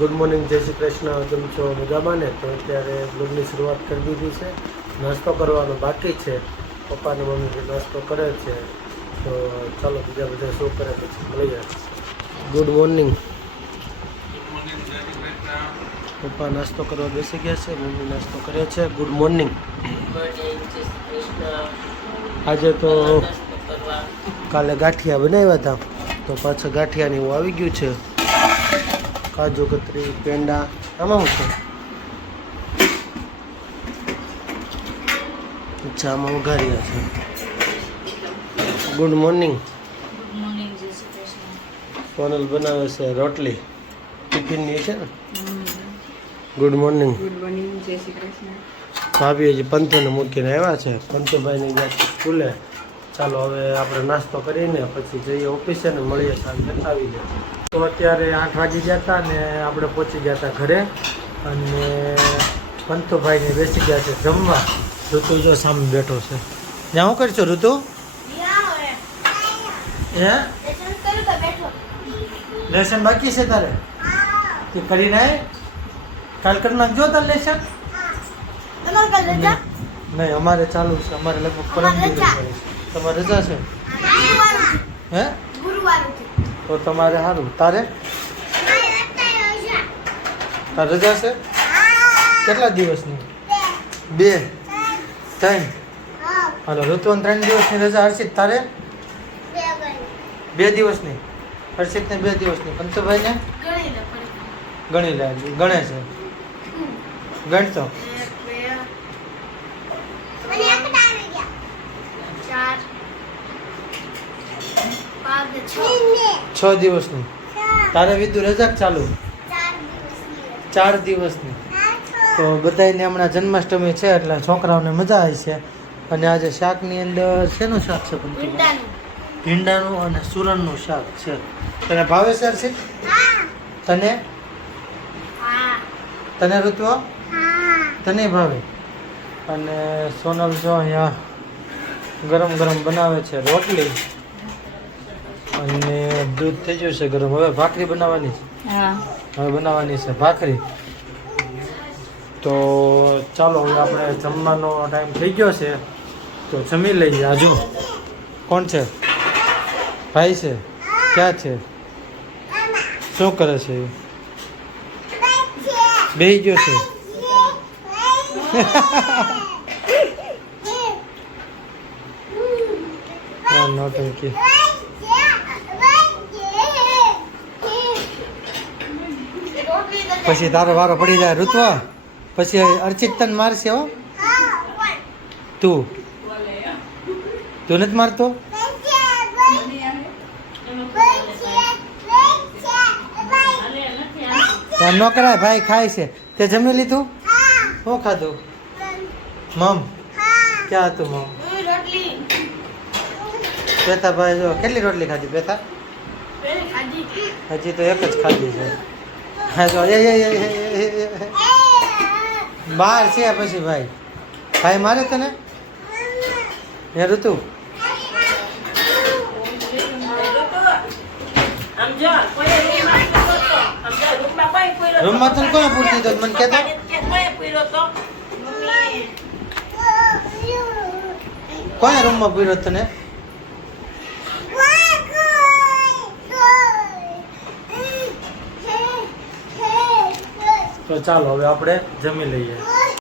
Good morning, જય શ્રી કૃષ્ણ. કેમ છો? મજામાં ને? તો અત્યારે બ્લોગની શરૂઆત કરી દીધી છે. નાસ્તો કરવાનો બાકી છે. પપ્પા અને મમ્મી નાસ્તો કરે છે. તો ચાલો બીજા બધા શું કરે પછી મળીએ. Good morning. પપ્પા નાસ્તો કરવા બેસી ગયા છે, મમ્મી નાસ્તો કરે છે. Good morning. આજે તો કાલે ગાંઠિયા બનાવ્યા હતા, તો પાછા ગાંઠિયાની હું આવી ગયું છે. કાજુ કતરી, પેંડા, આમાં શું છે? અચ્છા, આમાં વઘાર્યા છે. Good morning. સોનલ બનાવે છે રોટલી, ટિફિનની છે ને. Good morning. ગુડ મોર્નિંગ, જય શ્રી કૃષ્ણ. ભાભી હજી પંથોને મૂકીને આવ્યા છે. પંથુભાઈને ગયા છે સ્કૂલે. ચાલો હવે આપણે નાસ્તો કરીને પછી જઈએ ઓફિસે ને મળીએ સાંજે આવી જાય. તો અત્યારે 8 વાગી ગયા હતા ને આપણે પહોંચી ગયા હતા ઘરે. અને પંથુભાઈને બેસી ગયા છે જમવા. ઋતુ જો સામે બેઠો છે. ત્યાં શું કરશો ઋતુ? હે, લેસન બાકી છે તારે? તે કરીને આય. કાલ કરી નાખજો તારે લેસન. નહીં, અમારે ચાલુ છે. અમારે લગભગ પરમ દિવસ છે. તમારે રજા છે? હે, તો તમારે સારું. તારે રજા છે? કેટલા દિવસની? 2 3? હાલો, ઋતુને 3 દિવસની રજા. હર્ષિત તારે 2 દિવસની. હર્ષિતને 2 દિવસની. પંતુભાઈને ગણી લે. ગણે છે? ગણતો 6 દિવસની. તારે વિધુ રજા ચાલુ 4 દિવસની. તો બધાને હમણાં જન્માષ્ટમી છે એટલે છોકરાઓને મજા આવી છે. અને આજે શાકની અંદર શેનું શાક છે? ભીંડાનું અને સુરણનું શાક છે. તને ભાવે છે હર્ષિત? તને? તને ઋતુ? તને ભાવે? અને સોનલ જો અહીંયા ગરમ ગરમ બનાવે છે રોટલી અને દૂધ થઈ ગયું છે ગરમ. હવે ભાખરી બનાવવાની છે. હવે બનાવવાની છે ભાખરી. તો ચાલો હવે આપણે જમવાનો ટાઈમ થઈ ગયો છે, તો જમી લઈએ. આજુ કોણ છે? ભાઈ છે? ક્યાં છે? શું કરે છે? બેહી ગયો છે? નોટંકી. પછી તારો વારો પડી જાય ઋત્વા. પછી અર્ચિત તને મારશે. હો, તું નથી મારતો? એમ ન કરાય, ભાઈ ખાય છે. તે જમી લીધું? શું ખાધું? મમ ક્યાં હતું મમ? પેતા ભાઈ જો કેટલી રોટલી ખાધી પેતા? હજી તો એક જ ખાધી છે. હા જો બહાર છે. પછી ભાઈ ભાઈ મારે તને? હે ઋતુ? રૂમમાં તને કોને પૂછતી તો મને કહેતો? કોને રૂમમાં પૂર્યો તને? તો ચાલો હવે આપણે જમી લઈએ.